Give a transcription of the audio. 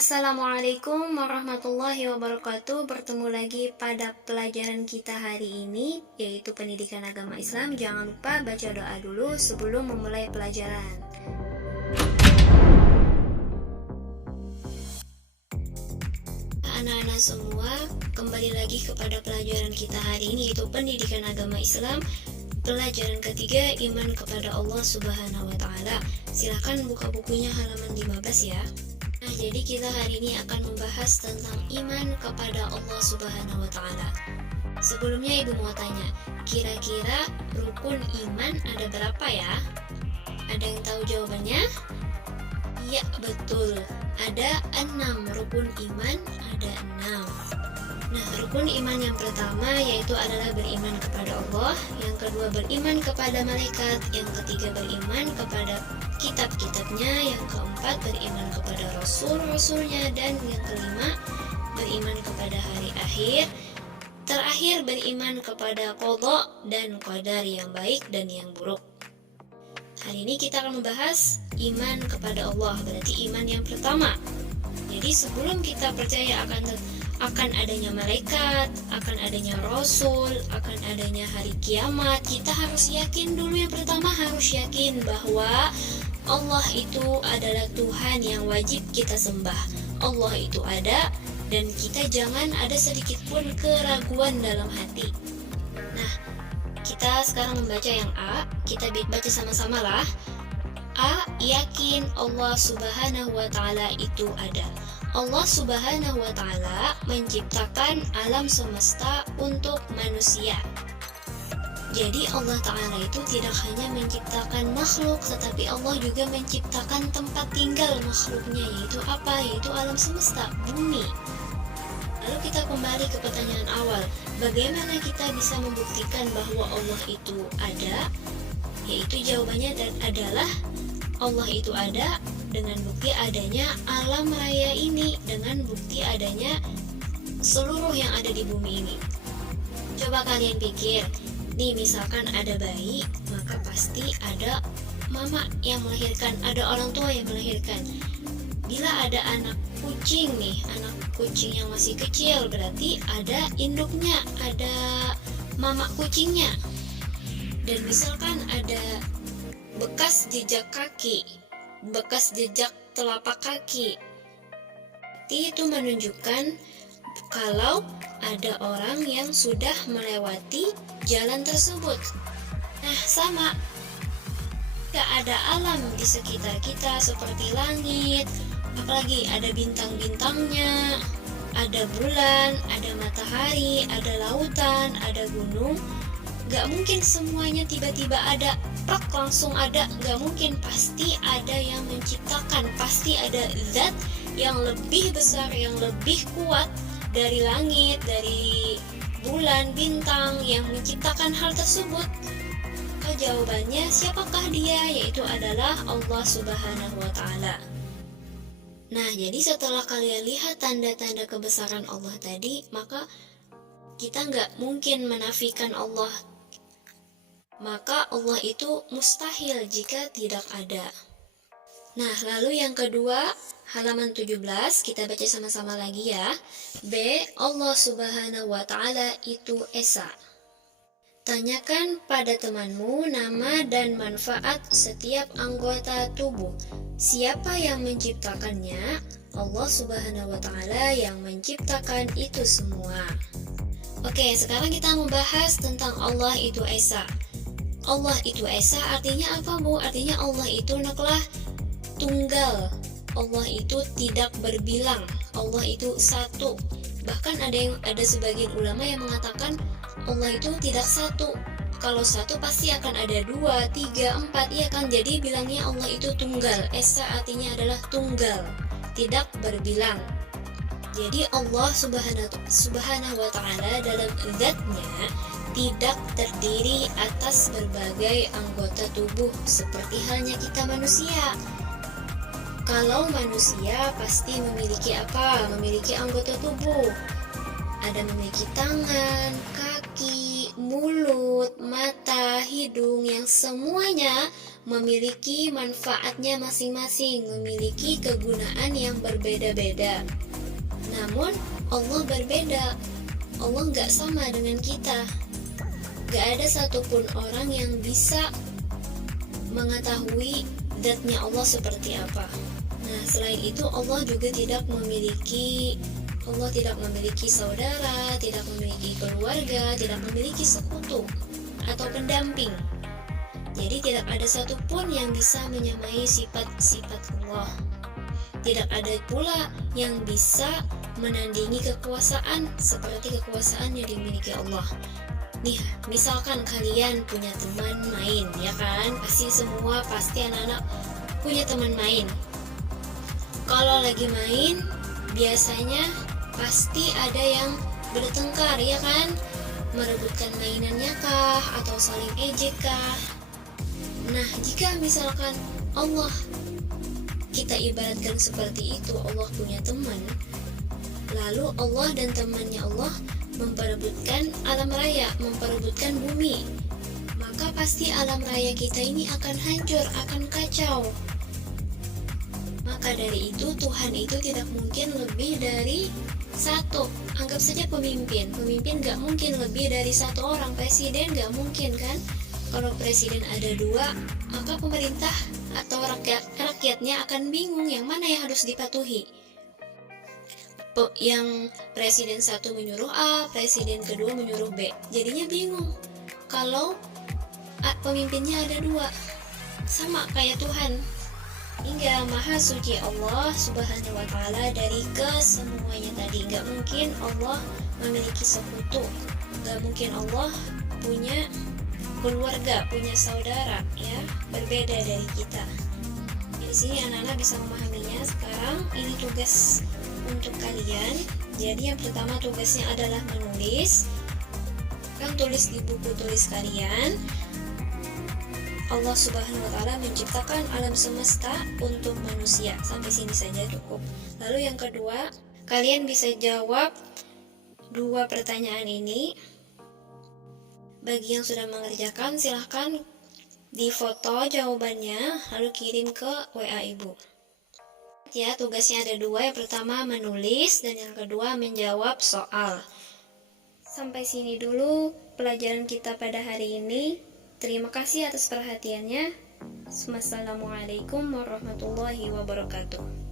Assalamualaikum warahmatullahi wabarakatuh. Bertemu lagi pada pelajaran kita hari ini, yaitu pendidikan agama Islam. Jangan lupa baca doa dulu sebelum memulai pelajaran. Anak-anak semua, kembali lagi kepada pelajaran kita hari ini, yaitu pendidikan agama Islam. Pelajaran ketiga, iman kepada Allah Subhanahu wa Ta'ala. Silahkan buka bukunya halaman 15 ya. Nah, jadi kita hari ini akan membahas tentang iman kepada Allah Subhanahu wa Ta'ala. Sebelumnya Ibu mau tanya, kira-kira rukun iman ada berapa ya? Ada yang tahu jawabannya? Iya, betul. Ada 6 rukun iman, ada 6. Nah, rukun iman yang pertama yaitu adalah beriman kepada Allah, yang kedua beriman kepada malaikat, yang ketiga beriman kepada kitab-kitabnya, yang keempat beriman kepada rasul-rasulnya, dan yang kelima beriman kepada hari akhir. Terakhir beriman kepada qada dan qadar yang baik dan yang buruk. Hari ini kita akan membahas iman kepada Allah, berarti iman yang pertama. Jadi sebelum kita percaya akan adanya malaikat, akan adanya rasul, akan adanya hari kiamat, kita harus yakin dulu. Yang pertama harus yakin bahwa Allah itu adalah Tuhan yang wajib kita sembah. Allah itu ada dan kita jangan ada sedikit pun keraguan dalam hati. Nah, kita sekarang membaca yang A, kita baca sama-sama lah. A, yakin Allah Subhanahu wa Ta'ala itu ada. Allah Subhanahu wa Ta'ala menciptakan alam semesta untuk manusia. Jadi Allah Ta'ala itu tidak hanya menciptakan makhluk, tetapi Allah juga menciptakan tempat tinggal makhluknya, yaitu apa? Yaitu alam semesta, bumi. Lalu kita kembali ke pertanyaan awal, bagaimana kita bisa membuktikan bahwa Allah itu ada? Yaitu jawabannya adalah Allah itu ada dengan bukti adanya alam raya ini, dengan bukti adanya seluruh yang ada di bumi ini. Coba kalian pikir, nih misalkan ada bayi, maka pasti ada mama yang melahirkan, ada orang tua yang melahirkan. Bila ada anak kucing nih, anak kucing yang masih kecil, berarti ada induknya, ada mama kucingnya. Dan misalkan ada bekas jejak kaki, bekas jejak telapak kaki, itu menunjukkan kalau ada orang yang sudah melewati jalan tersebut. Nah, sama, gak ada alam di sekitar kita seperti langit, apalagi ada bintang-bintangnya, ada bulan, ada matahari, ada lautan, ada gunung. Gak mungkin semuanya tiba-tiba ada, prak langsung ada, gak mungkin. Pasti ada yang menciptakan, pasti ada zat yang lebih besar, yang lebih kuat dari langit, dari bulan, bintang yang menciptakan hal tersebut. Jawabannya siapakah dia? Yaitu adalah Allah Subhanahu wa Ta'ala. Nah, jadi setelah kalian lihat tanda-tanda kebesaran Allah tadi, maka kita nggak mungkin menafikan Allah. Maka Allah itu mustahil jika tidak ada. Nah, lalu yang kedua, halaman 17, kita baca sama-sama lagi ya. B, Allah Subhanahu wa Ta'ala itu Esa. Tanyakan pada temanmu nama dan manfaat setiap anggota tubuh. Siapa yang menciptakannya? Allah Subhanahu wa Ta'ala yang menciptakan itu semua. Oke, sekarang kita membahas tentang Allah itu Esa. Allah itu Esa artinya apa, Bu? Artinya Allah itu naklah tunggal. Allah itu tidak berbilang. Allah itu satu. Bahkan ada sebagian ulama yang mengatakan Allah itu tidak satu. Kalau satu pasti akan ada 2, 3, 4, iya kan? Jadi bilangnya Allah itu tunggal. Esa artinya adalah tunggal, tidak berbilang. Jadi Allah Subhanahu wa Ta'ala dalam zatnya tidak terdiri atas berbagai anggota tubuh seperti halnya kita manusia. Kalau manusia pasti memiliki apa? Memiliki anggota tubuh. Ada memiliki tangan, kaki, mulut, mata, hidung yang semuanya memiliki manfaatnya masing-masing, memiliki kegunaan yang berbeda-beda. Namun Allah berbeda. Allah nggak sama dengan kita. Gak ada satupun orang yang bisa mengetahui zatnya Allah seperti apa. Nah, selain itu Allah tidak memiliki saudara, tidak memiliki keluarga, tidak memiliki sekutu atau pendamping. Jadi tidak ada satupun yang bisa menyamai sifat-sifat Allah. Tidak ada pula yang bisa menandingi kekuasaan seperti kekuasaan yang dimiliki Allah. Nih, misalkan kalian punya teman main, ya kan? Pasti anak-anak punya teman main. Kalau lagi main, biasanya pasti ada yang bertengkar, ya kan? Merebutkan mainannya kah, atau saling ejek kah? Nah, jika misalkan Allah, kita ibaratkan seperti itu, Allah punya teman, lalu Allah dan temannya Allah memperebutkan alam raya, memperebutkan bumi, maka pasti alam raya kita ini akan hancur, akan kacau. Maka dari itu Tuhan itu tidak mungkin lebih dari satu. Anggap saja pemimpin gak mungkin lebih dari satu orang. Presiden gak mungkin kan. Kalau presiden ada dua, maka pemerintah atau rakyatnya akan bingung yang mana yang harus dipatuhi. Yang presiden satu menyuruh A, presiden kedua menyuruh B, jadinya bingung. Kalau pemimpinnya ada dua, sama kayak Tuhan. Hingga maha suci Allah subhanahu wa ta'ala dari kesemuanya tadi. Gak mungkin Allah memiliki sekutu, gak mungkin Allah punya keluarga, punya saudara, ya, berbeda dari kita. Di sini anak-anak bisa memahaminya. Sekarang ini tugas untuk kalian. Jadi yang pertama tugasnya adalah menulis. Kalian tulis di buku tulis kalian. Allah subhanahu wa ta'ala menciptakan alam semesta untuk manusia. Sampai sini saja cukup. Lalu yang kedua, kalian bisa jawab dua pertanyaan ini. Bagi yang sudah mengerjakan, silahkan difoto jawabannya lalu kirim ke WA ibu. Ya, tugasnya ada dua. Yang pertama menulis dan yang kedua menjawab soal. Sampai sini dulu pelajaran kita pada hari ini. Terima kasih atas perhatiannya. Wassalamualaikum warahmatullahi wabarakatuh.